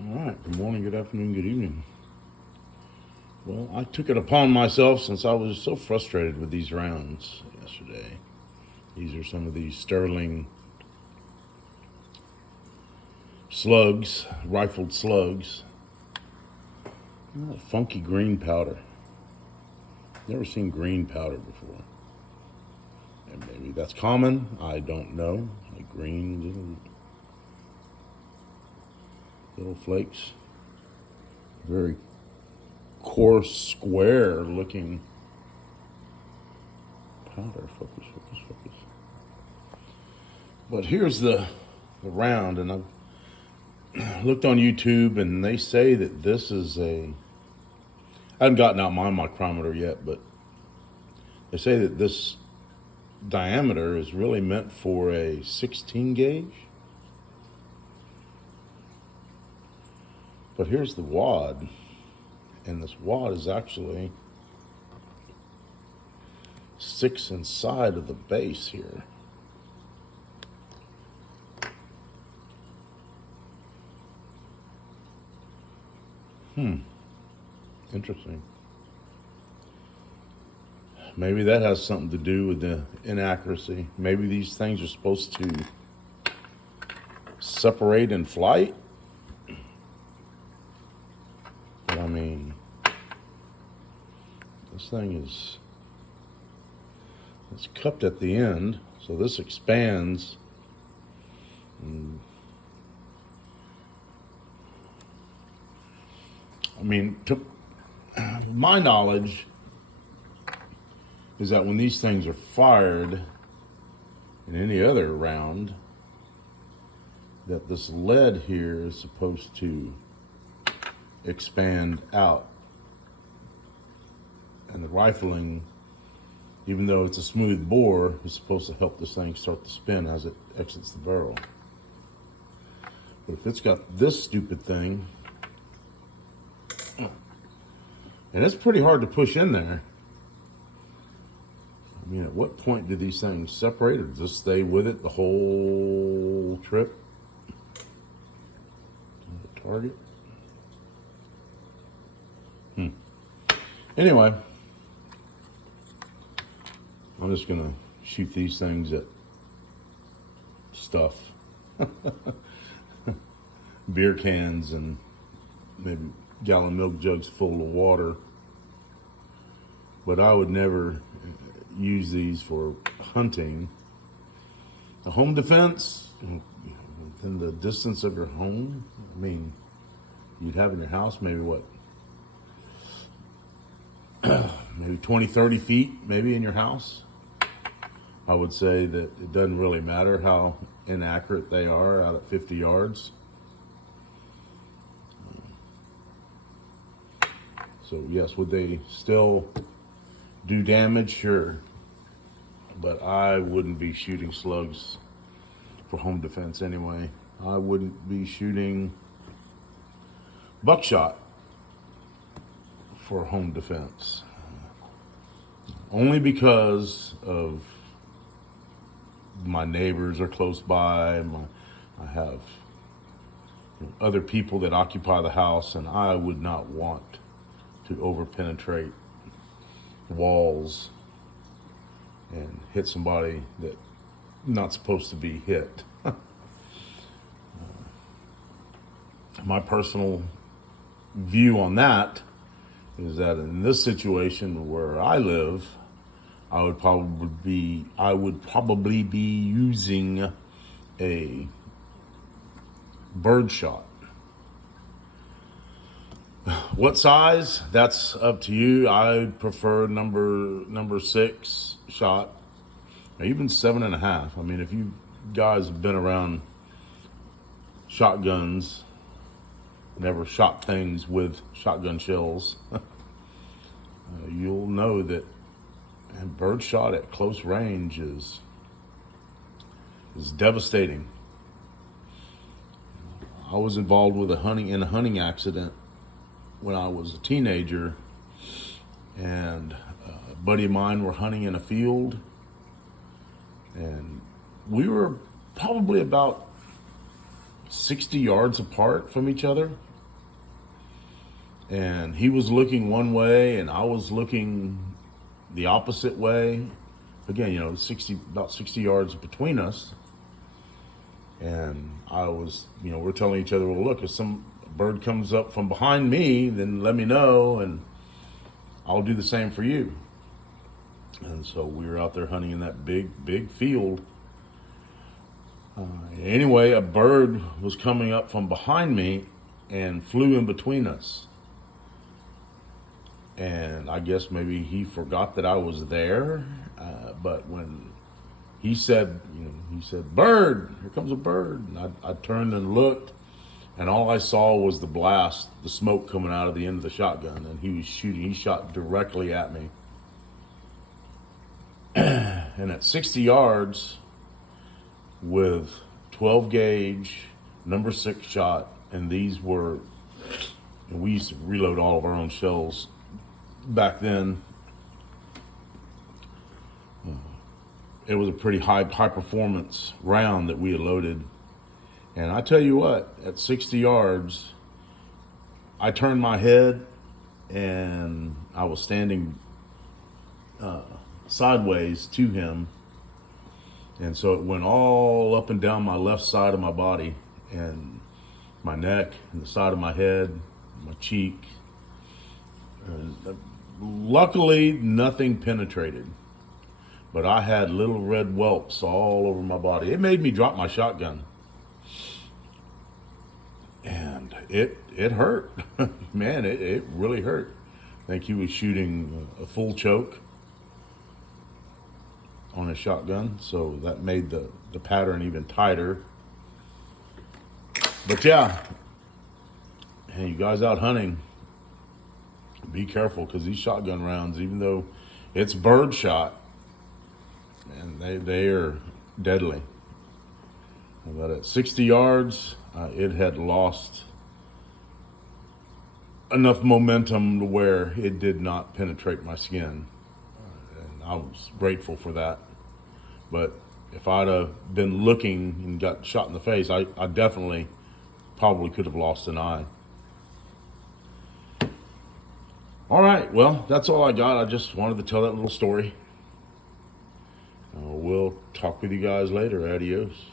All right, good morning, good afternoon, good evening. Well, I took it upon myself since I was so frustrated with these rounds yesterday. These are some of these Sterling slugs, rifled slugs. Funky green powder. Never seen green powder before. And maybe that's common, I don't know. Like green little flakes. Very coarse, square looking powder. Focus. But here's the round, and I've looked on YouTube, and they say that this is I haven't gotten out my micrometer yet, but they say that this diameter is really meant for a 16 gauge. But here's the wad, and this wad is actually 6 inside of the base here. Interesting. Maybe that has something to do with the inaccuracy. Maybe these things are supposed to separate in flight. But I mean, this thing it's cupped at the end, so this expands. I mean, to my knowledge is that when these things are fired in any other round, that this lead here is supposed to expand out. And the rifling, even though it's a smooth bore, is supposed to help this thing start to spin as it exits the barrel. But if it's got this stupid thing, and it's pretty hard to push in there. I mean, at what point do these things separate, or does this stay with it the whole trip? The target. Anyway, I'm just gonna shoot these things at stuff. Beer cans and maybe gallon milk jugs full of water. But I would never use these for hunting. A home defense, within the distance of your home, I mean, you'd have in your house maybe what? Maybe 20, 30 feet, maybe in your house. I would say that it doesn't really matter how inaccurate they are out at 50 yards. So yes, would they still do damage? Sure. But I wouldn't be shooting slugs for home defense anyway. I wouldn't be shooting buckshot for home defense. Only because of my neighbors are close by. I have other people that occupy the house, and I would not want to overpenetrate walls and hit somebody that not supposed to be hit. My personal view on that is that in this situation where I live, I would probably be using a bird shot. What size? That's up to you. I prefer number 6 shot, or even 7.5. I mean, if you guys have been around shotguns, never shot things with shotgun shells, you'll know that bird shot at close range is devastating. I was involved with a hunting accident when I was a teenager, and a buddy of mine were hunting in a field, and we were probably about 60 yards apart from each other, And he was looking one way and I was looking the opposite way. Again, you know, about 60 yards between us. And I was, you know, we're telling each other, well, look, if some bird comes up from behind me, then let me know and I'll do the same for you. And so we were out there hunting in that big field. Anyway, a bird was coming up from behind me and flew in between us. And I guess maybe he forgot that I was there. But when he said, you know, he said, "Bird, here comes a bird." And I turned and looked, and all I saw was the blast, the smoke coming out of the end of the shotgun. And he was shooting, he shot directly at me. And at 60 yards with 12 gauge, number 6 shot, and these were, and we used to reload all of our own shells back then. It was a pretty high performance round that we had loaded. And I tell you what, at 60 yards, I turned my head and I was standing sideways to him. And so it went all up and down my left side of my body and my neck and the side of my head, my cheek. Luckily, nothing penetrated, but I had little red whelps all over my body. It made me drop my shotgun. And it hurt. Man, it really hurt. I think he was shooting a full choke on his shotgun, so that made the pattern even tighter. But yeah, hey, you guys out hunting, be careful, because these shotgun rounds, even though it's bird shot, man, they are deadly. But at 60 yards, it had lost enough momentum to where it did not penetrate my skin. And I was grateful for that. But if I'd have been looking and got shot in the face, I definitely probably could have lost an eye. All right, well, that's all I got. I just wanted to tell that little story. We'll talk with you guys later. Adios.